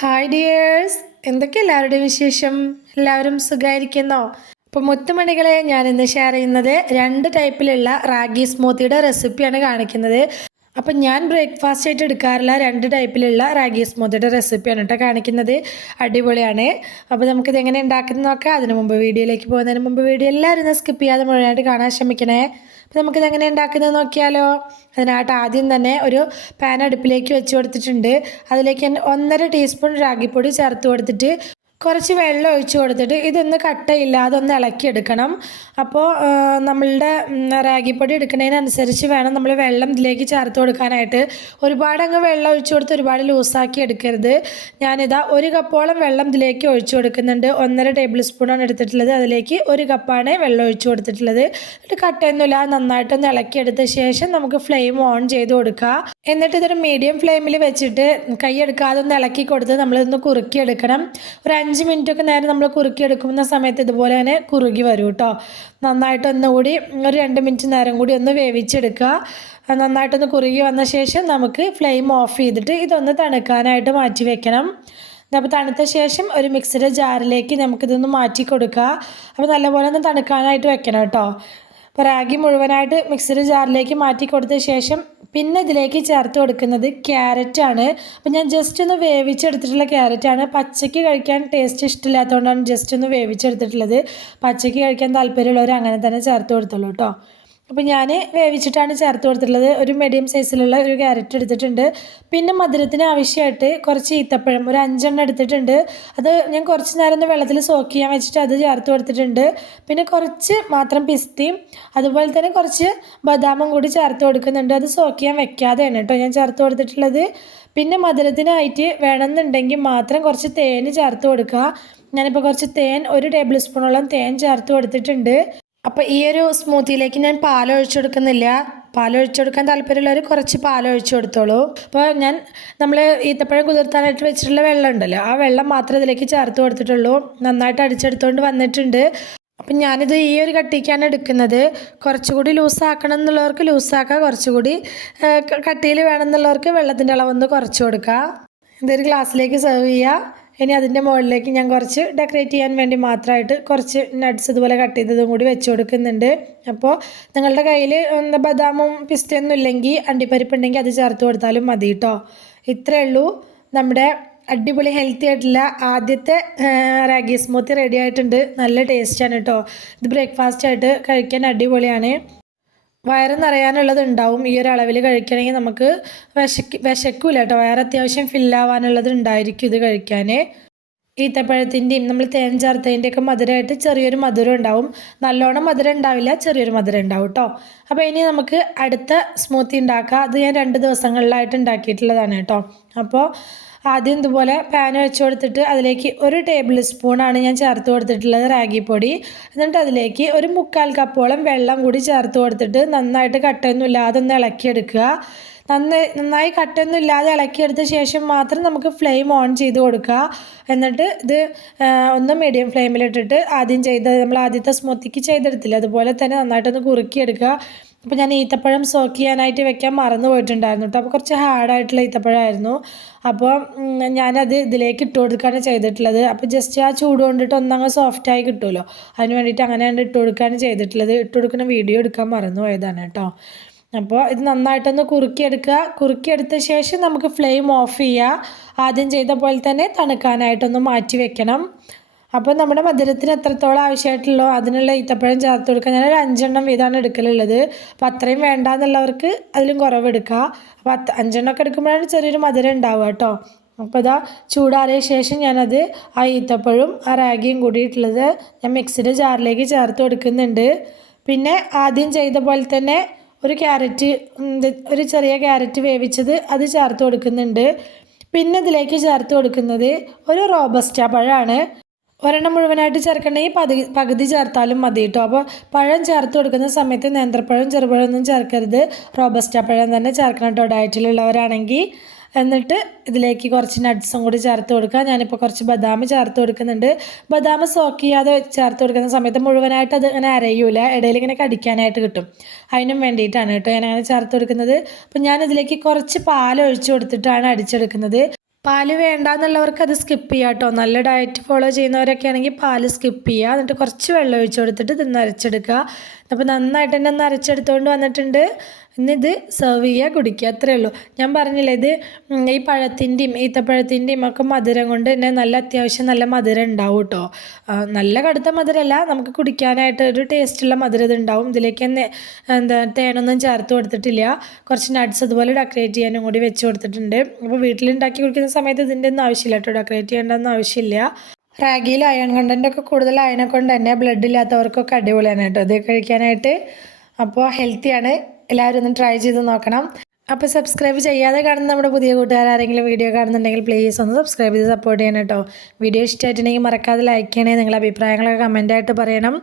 Hi dears, എന്തൊക്കെ എല്ലാവരുടെയും വിശേഷം? എല്ലാവരും സുഖമായിരിക്കുന്നോ? അപ്പോൾ മുത്തുമണികളെ, ഞാനിന്ന് ഷെയർ ചെയ്യുന്നത് 2 ടൈപ്പിലുള്ള റാഗി സ്മൂത്തിയുടെ റെസിപ്പിയാണ് കാണിക്കുന്നത്. അപ്പം ഞാൻ ബ്രേക്ക്ഫാസ്റ്റ് ആയിട്ട് എടുക്കാറുള്ള 2 ടൈപ്പിലുള്ള റാഗി സ്മൂത്തിയുടെ റെസിപ്പിയാണ് കേട്ടോ കാണിക്കുന്നത്. അടിപൊളിയാണ്. അപ്പോൾ നമുക്കിത് എങ്ങനെ ഉണ്ടാക്കുന്നത് നോക്കാം. അതിന് മുമ്പ് വീഡിയോയിലേക്ക് പോകുന്നതിന് മുമ്പ് വീഡിയോ എല്ലാവരും സ്കിപ്പ് ചെയ്യാതെ മുഴുവനായിട്ട് കാണാൻ ശ്രമിക്കണേ. അപ്പോൾ നമുക്കിത് എങ്ങനെ ഉണ്ടാക്കുന്നത് നോക്കിയാലോ. അതിനായിട്ട് ആദ്യം തന്നെ ഒരു പാൻ അടുപ്പിലേക്ക് വെച്ച് കൊടുത്തിട്ടുണ്ട്. അതിലേക്ക് 1.5 ടീസ്പൂൺ റാഗിപ്പൊടി ചേർത്ത് കൊടുത്തിട്ട് കുറച്ച് വെള്ളം ഒഴിച്ച് കൊടുത്തിട്ട് ഇതൊന്ന് കട്ടയില്ലാതെ ഒന്ന് ഇളക്കിയെടുക്കണം. അപ്പോൾ നമ്മളുടെ റാഗിപ്പൊടി എടുക്കുന്നതിനനുസരിച്ച് വേണം നമ്മൾ വെള്ളം ഇതിലേക്ക് ചേർത്ത് കൊടുക്കാനായിട്ട്. ഒരുപാട് അങ്ങ് വെള്ളം ഒഴിച്ച് കൊടുത്ത് ഒരുപാട് ലൂസാക്കി എടുക്കരുത്. ഞാനിതാ 1 കപ്പോളം വെള്ളം ഇതിലേക്ക് ഒഴിച്ച് കൊടുക്കുന്നുണ്ട്. 1.5 ടേബിൾ സ്പൂണാണ് എടുത്തിട്ടുള്ളത്. അതിലേക്ക് 1 കപ്പാണ് വെള്ളം ഒഴിച്ച് കൊടുത്തിട്ടുള്ളത്. എന്നിട്ട് കട്ടയൊന്നുമില്ല, നന്നായിട്ടൊന്ന് ഇളക്കിയെടുത്ത ശേഷം നമുക്ക് ഫ്ലെയിം ഓൺ ചെയ്ത് കൊടുക്കുക. എന്നിട്ട് ഇതൊരു മീഡിയം ഫ്ലെയിമിൽ വെച്ചിട്ട് കൈ എടുക്കാതെ ഒന്ന് ഇളക്കി കൊടുത്ത് നമ്മളിതൊന്ന് കുറുക്കിയെടുക്കണം. ഒരു 5 മിനിറ്റൊക്കെ നേരം നമ്മൾ കുറുക്കിയെടുക്കുന്ന സമയത്ത് ഇതുപോലെ തന്നെ കുറുകി വരും കേട്ടോ. നന്നായിട്ടൊന്നുകൂടി ഒരു 2 മിനിറ്റ് നേരം കൂടി ഒന്ന് വേവിച്ചെടുക്കുക. നന്നായിട്ടൊന്ന് കുറുകി വന്ന ശേഷം നമുക്ക് ഫ്ലെയിം ഓഫ് ചെയ്തിട്ട് ഇതൊന്ന് തണുക്കാനായിട്ട് മാറ്റി വെക്കണം. അപ്പോൾ തണുത്ത ശേഷം ഒരു മിക്സിയുടെ ജാറിലേക്ക് നമുക്കിതൊന്ന് മാറ്റി കൊടുക്കുക. അപ്പോൾ നല്ലപോലെ ഒന്ന് തണുക്കാനായിട്ട് വെക്കണം കേട്ടോ. അപ്പോൾ റാഗി മുഴുവനായിട്ട് മിക്സിയുടെ ജാറിലേക്ക് മാറ്റി കൊടുത്ത ശേഷം പിന്നെ ഇതിലേക്ക് ചേർത്ത് കൊടുക്കുന്നത് ക്യാരറ്റാണ്. അപ്പോൾ ഞാൻ ജസ്റ്റ് ഒന്ന് വേവിച്ചെടുത്തിട്ടുള്ള ക്യാരറ്റാണ്. പച്ചയ്ക്ക് കഴിക്കാൻ ടേസ്റ്റ് ഇഷ്ടമില്ലാത്തതുകൊണ്ടാണ് ജസ്റ്റ് ഒന്ന് വേവിച്ചെടുത്തിട്ടുള്ളത്. പച്ചയ്ക്ക് കഴിക്കാൻ താല്പര്യമുള്ളവർ അങ്ങനെ തന്നെ ചേർത്ത് കൊടുത്തുള്ളൂ കേട്ടോ. അപ്പോൾ ഞാൻ വേവിച്ചിട്ടാണ് ചേർത്ത് കൊടുത്തിട്ടുള്ളത്. ഒരു മീഡിയം സൈസിലുള്ള ഒരു ക്യാരറ്റ് എടുത്തിട്ടുണ്ട്. പിന്നെ മധുരത്തിന് ആവശ്യമായിട്ട് കുറച്ച് ഈത്തപ്പഴം ഒരു 5 എണ്ണം എടുത്തിട്ടുണ്ട്. അത് ഞാൻ കുറച്ച് നേരം ഒന്ന് വെള്ളത്തിൽ സോക്ക് ചെയ്യാൻ വെച്ചിട്ട് അത് ചേർത്ത് കൊടുത്തിട്ടുണ്ട്. പിന്നെ കുറച്ച് മാത്രം പിസ്തയും അതുപോലെ തന്നെ കുറച്ച് ബദാമും കൂടി ചേർത്ത് കൊടുക്കുന്നുണ്ട്. അത് സോക്ക് ചെയ്യാൻ വെക്കാതെയാണ് കേട്ടോ ഞാൻ ചേർത്ത് കൊടുത്തിട്ടുള്ളത്. പിന്നെ മധുരത്തിനായിട്ട് വേണമെന്നുണ്ടെങ്കിൽ മാത്രം കുറച്ച് തേൻ ചേർത്ത് കൊടുക്കുക. ഞാനിപ്പോൾ കുറച്ച് തേൻ 1 ടേബിൾ സ്പൂണോളം തേൻ ചേർത്ത് കൊടുത്തിട്ടുണ്ട്. അപ്പോൾ ഈ ഒരു സ്മൂത്തിയിലേക്ക് ഞാൻ പാലൊഴിച്ചു കൊടുക്കുന്നില്ല. പാലൊഴിച്ചു കൊടുക്കാൻ താല്പര്യമുള്ളവർ കുറച്ച് പാലൊഴിച്ചു കൊടുത്തോളൂ. അപ്പോൾ നമ്മൾ ഈത്തപ്പഴം കുതിർത്താനായിട്ട് വെച്ചിട്ടുള്ള വെള്ളം ഉണ്ടല്ലോ, ആ വെള്ളം മാത്രമേ ഇതിലേക്ക് ചേർത്ത് കൊടുത്തിട്ടുള്ളൂ. നന്നായിട്ട് അടിച്ചെടുത്തുകൊണ്ട് വന്നിട്ടുണ്ട്. അപ്പം ഞാനിത് ഈ ഒരു കട്ടിക്കാണ് എടുക്കുന്നത്. കുറച്ചുകൂടി ലൂസാക്കണം എന്നുള്ളവർക്ക് ലൂസാക്കുക, കുറച്ചുകൂടി കട്ടിയിൽ വേണമെന്നുള്ളവർക്ക് വെള്ളത്തിൻ്റെ അളവൊന്ന് കുറച്ച് കൊടുക്കുക. ഇതൊരു ഗ്ലാസ്സിലേക്ക് സെർവ് ചെയ്യുക. ഇനി അതിൻ്റെ മുകളിലേക്ക് ഞാൻ കുറച്ച് ഡെക്കറേറ്റ് ചെയ്യാൻ വേണ്ടി മാത്രമായിട്ട് കുറച്ച് നട്ട്സ് ഇതുപോലെ കട്ട് ചെയ്തതും കൂടി വെച്ച് കൊടുക്കുന്നുണ്ട്. അപ്പോൾ നിങ്ങളുടെ കയ്യിൽ ബദാമും പിസ്തയൊന്നും ഇല്ലെങ്കിൽ അണ്ടിപ്പരിപ്പ് ഉണ്ടെങ്കിൽ അത് ചേർത്ത് കൊടുത്താലും മതി കേട്ടോ. ഇത്രയേ ഉള്ളൂ. നമ്മുടെ അടിപൊളി ഹെൽത്തി ആയിട്ടുള്ള ആദ്യത്തെ റാഗി സ്മൂത്തി റെഡി ആയിട്ടുണ്ട്. നല്ല ടേസ്റ്റാണ് കേട്ടോ. ഇത് ബ്രേക്ക്ഫാസ്റ്റ് ആയിട്ട് കഴിക്കാൻ അടിപൊളിയാണ്. വയറ് നിറയാനുള്ളത് ഉണ്ടാവും. ഈ ഒരു അളവിൽ കഴിക്കണമെങ്കിൽ നമുക്ക് വിശക്കൂല കേട്ടോ. വയറ് അത്യാവശ്യം ഫില്ലാവാനുള്ളത് ഉണ്ടായിരിക്കും ഇത് കഴിക്കാൻ. ഈത്തപ്പഴത്തിൻ്റെയും നമ്മൾ തേൻ ചേർത്തതിൻ്റെയൊക്കെ മധുരമായിട്ട് ചെറിയൊരു മധുരം ഉണ്ടാവും. നല്ലോണം മധുരം ഉണ്ടാവില്ല, ചെറിയൊരു മധുരം ഉണ്ടാവും കേട്ടോ. അപ്പോൾ ഇനി നമുക്ക് അടുത്ത സ്മൂത്തി ഉണ്ടാക്കാം. അത് ഞാൻ 2 ദിവസങ്ങളിലായിട്ട് ഉണ്ടാക്കിയിട്ടുള്ളതാണ് കേട്ടോ. അപ്പോൾ ആദ്യം ഇതുപോലെ പാൻ വെച്ച് കൊടുത്തിട്ട് അതിലേക്ക് 1 ടേബിൾ സ്പൂണാണ് ഞാൻ ചേർത്ത് കൊടുത്തിട്ടുള്ളത് റാഗിപ്പൊടി. എന്നിട്ട് അതിലേക്ക് ഒരു 1/4 കപ്പോളം വെള്ളം കൂടി ചേർത്ത് കൊടുത്തിട്ട് നന്നായിട്ട് കട്ടയൊന്നും ഇല്ലാതെ ഒന്ന് ഇളക്കിയെടുക്കുക. നന്നായി കട്ടയൊന്നും ഇല്ലാതെ ഇളക്കിയെടുത്ത ശേഷം മാത്രം നമുക്ക് ഫ്ലെയിം ഓൺ ചെയ്ത് കൊടുക്കുക. എന്നിട്ട് ഇത് ഒന്ന് മീഡിയം ഫ്ലെയിമിലിട്ടിട്ട് നമ്മൾ ആദ്യത്തെ സ്മൂത്തിക്ക് ചെയ്തെടുത്തില്ല അതുപോലെ തന്നെ നന്നായിട്ടൊന്ന് കുറുക്കിയെടുക്കുക. അപ്പോൾ ഞാൻ ഈത്തപ്പഴം സോക്ക് ചെയ്യാനായിട്ട് വെക്കാൻ മറന്നു പോയിട്ടുണ്ടായിരുന്നു കേട്ടോ. അപ്പോൾ കുറച്ച് ഹാർഡായിട്ടുള്ള ഈത്തപ്പഴമായിരുന്നു. അപ്പോൾ ഞാനത് ഇതിലേക്ക് ഇട്ട് കൊടുക്കുകയാണ് ചെയ്തിട്ടുള്ളത്. അപ്പോൾ ജസ്റ്റ് ആ ചൂട് കൊണ്ടിട്ട് ഒന്നങ്ങ് സോഫ്റ്റായി കിട്ടുമല്ലോ, അതിന് വേണ്ടിയിട്ട് അങ്ങനെയാണ് ഇട്ട് കൊടുക്കുകയാണ് ചെയ്തിട്ടുള്ളത്. ഇട്ട് കൊടുക്കുന്ന വീഡിയോ എടുക്കാൻ മറന്നു പോയതാണ് കേട്ടോ. അപ്പോൾ ഇത് നന്നായിട്ടൊന്ന് കുറുക്കിയെടുക്കുക. കുറുക്കിയെടുത്ത ശേഷം നമുക്ക് ഫ്ലെയിം ഓഫ് ചെയ്യുക. ആദ്യം ചെയ്ത പോലെ തന്നെ തണുക്കാനായിട്ടൊന്ന് മാറ്റി വെക്കണം. അപ്പോൾ നമ്മുടെ മധുരത്തിന് എത്രത്തോളം ആവശ്യമായിട്ടുള്ളോ അതിനുള്ള ഈത്തപ്പഴം ചേർത്ത് കൊടുക്കുക. ഞാനൊരു 5 എണ്ണം വീതമാണ് എടുക്കലുള്ളത്. അപ്പോൾ അത്രയും വേണ്ടാന്നുള്ളവർക്ക് അതിലും കുറവ് എടുക്കുക. അപ്പോൾ 5 എണ്ണമൊക്കെ എടുക്കുമ്പോഴാണ് ചെറിയൊരു മധുരം ഉണ്ടാവുക കേട്ടോ. അപ്പോൾ ഇതാ ചൂടാറിയ ശേഷം ഞാനത് ആ ഈത്തപ്പഴവും ആ റാഗിയും കൂടിയിട്ടുള്ളത് ഞാൻ മിക്സിയുടെ ജാറിലേക്ക് ചേർത്ത് കൊടുക്കുന്നുണ്ട്. പിന്നെ ആദ്യം ചെയ്ത പോലെ തന്നെ ഒരു ചെറിയ ക്യാരറ്റ് വേവിച്ചത് അത് ചേർത്ത് കൊടുക്കുന്നുണ്ട്. പിന്നെ ഇതിലേക്ക് ചേർത്ത് കൊടുക്കുന്നത് ഒരു റോബസ്റ്റ പഴമാണ്. ഒരെണ്ണം മുഴുവനായിട്ട് ചേർക്കണമെങ്കിൽ പകുതി ചേർത്താലും മതി കേട്ടോ. അപ്പോൾ പഴം ചേർത്ത് കൊടുക്കുന്ന സമയത്ത് നേന്ത്രപ്പഴം ചെറുപഴമൊന്നും ചേർക്കരുത്, റോബസ്റ്റ പഴം തന്നെ ചേർക്കണം കേട്ടോ ഡയറ്റിലുള്ളവരാണെങ്കിൽ. എന്നിട്ട് ഇതിലേക്ക് കുറച്ച് നട്ട്സും കൂടി ചേർത്ത് കൊടുക്കുക. ഞാനിപ്പോൾ കുറച്ച് ബദാം ചേർത്ത് കൊടുക്കുന്നുണ്ട്. ബദാം സോക്ക് ചെയ്യാതെ ചേർത്ത് കൊടുക്കുന്ന സമയത്ത് മുഴുവനായിട്ട് അത് ഇങ്ങനെ അരയൂല, ഇടയിൽ ഇങ്ങനെ കടിക്കാനായിട്ട് കിട്ടും. അതിനും വേണ്ടിയിട്ടാണ് കേട്ടോ ഞാൻ അങ്ങനെ ചേർത്ത് കൊടുക്കുന്നത്. അപ്പോൾ ഞാനിതിലേക്ക് കുറച്ച് പാൽ ഒഴിച്ച് കൊടുത്തിട്ടാണ് അടിച്ചെടുക്കുന്നത്. പാല് വേണ്ടാന്നുള്ളവർക്ക് അത് സ്കിപ്പ് ചെയ്യാം കേട്ടോ. നല്ല ഡയറ്റ് ഫോളോ ചെയ്യുന്നവരൊക്കെ ആണെങ്കിൽ പാല് സ്കിപ്പ് ചെയ്യുക. എന്നിട്ട് കുറച്ച് വെള്ളം ഒഴിച്ച് കൊടുത്തിട്ട് ഇത് നരച്ചെടുക്കുക. അപ്പോൾ നന്നായിട്ട് തന്നെ നരച്ചെടുത്തുകൊണ്ട് വന്നിട്ടുണ്ട്. ഇന്നിത് സെർവ് ചെയ്യുക, കുടിക്കുക, അത്രയേ ഉള്ളൂ. ഞാൻ പറഞ്ഞില്ലേ ഇത് ഈ പഴത്തിൻ്റെയും ഈത്തപ്പഴത്തിൻ്റെയും ഒക്കെ മധുരം കൊണ്ട് തന്നെ നല്ല അത്യാവശ്യം നല്ല മധുരം ഉണ്ടാവും കേട്ടോ. നല്ല കടുത്ത മധുരമല്ല, നമുക്ക് കുടിക്കാനായിട്ട് ഒരു ടേസ്റ്റുള്ള മധുരം ഇത് ഉണ്ടാവും. ഇതിലേക്ക് തന്നെ തേനൊന്നും ചേർത്ത് കൊടുത്തിട്ടില്ല. കുറച്ച് നട്ട്സ് അതുപോലെ ഡെക്കറേറ്റ് ചെയ്യാനും കൂടി വെച്ച് കൊടുത്തിട്ടുണ്ട്. അപ്പോൾ വീട്ടിലുണ്ടാക്കി കുടിക്കുന്ന സമയത്ത് ഇതിൻ്റെ ഒന്നും ആവശ്യമില്ല കേട്ടോ, ഡെക്കറേറ്റ് ചെയ്യേണ്ടതൊന്നും ആവശ്യമില്ല. റാഗിയിൽ അയൺ കണ്ടൻറ്റൊക്കെ കൂടുതലായതിനെ കൊണ്ട് തന്നെ ബ്ലഡ് ഇല്ലാത്തവർക്കൊക്കെ അടിപൊളിയാണ് കേട്ടോ ഇത് കഴിക്കാനായിട്ട്. അപ്പോൾ ഹെൽത്തിയാണ്, എല്ലാവരും ഒന്ന് ട്രൈ ചെയ്ത് നോക്കണം. അപ്പോൾ സബ്സ്ക്രൈബ് ചെയ്യാതെ കാണുന്ന നമ്മുടെ പുതിയ കൂട്ടുകാരെങ്കിലും വീഡിയോ കാണുന്നുണ്ടെങ്കിൽ പ്ലീസ് ഒന്ന് സബ്സ്ക്രൈബ് ചെയ്ത് സപ്പോർട്ട് ചെയ്യണം കേട്ടോ. വീഡിയോ ഇഷ്ടമായിട്ടുണ്ടെങ്കിൽ മറക്കാതെ ലൈക്ക് ചെയ്യണേ, നിങ്ങളുടെ അഭിപ്രായങ്ങളൊക്കെ കമൻറ്റായിട്ട് പറയണം.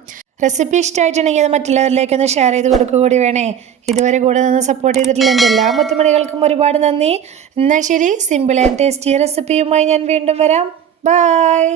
റെസിപ്പി ഇഷ്ടമായിട്ടുണ്ടെങ്കിൽ അത് മറ്റുള്ളവരിലേക്കൊന്ന് ഷെയർ ചെയ്ത് കൊടുക്കുക കൂടി വേണേ. ഇതുവരെ കൂടെ നിന്ന് സപ്പോർട്ട് ചെയ്തിട്ടുള്ള എൻ്റെ എല്ലാ മുത്തുമണികൾക്കും ഒരുപാട് നന്ദി. എന്നാൽ ശരി, സിമ്പിൾ ആൻഡ് ടേസ്റ്റി റെസിപ്പിയുമായി ഞാൻ വീണ്ടും വരാം. ബൈ.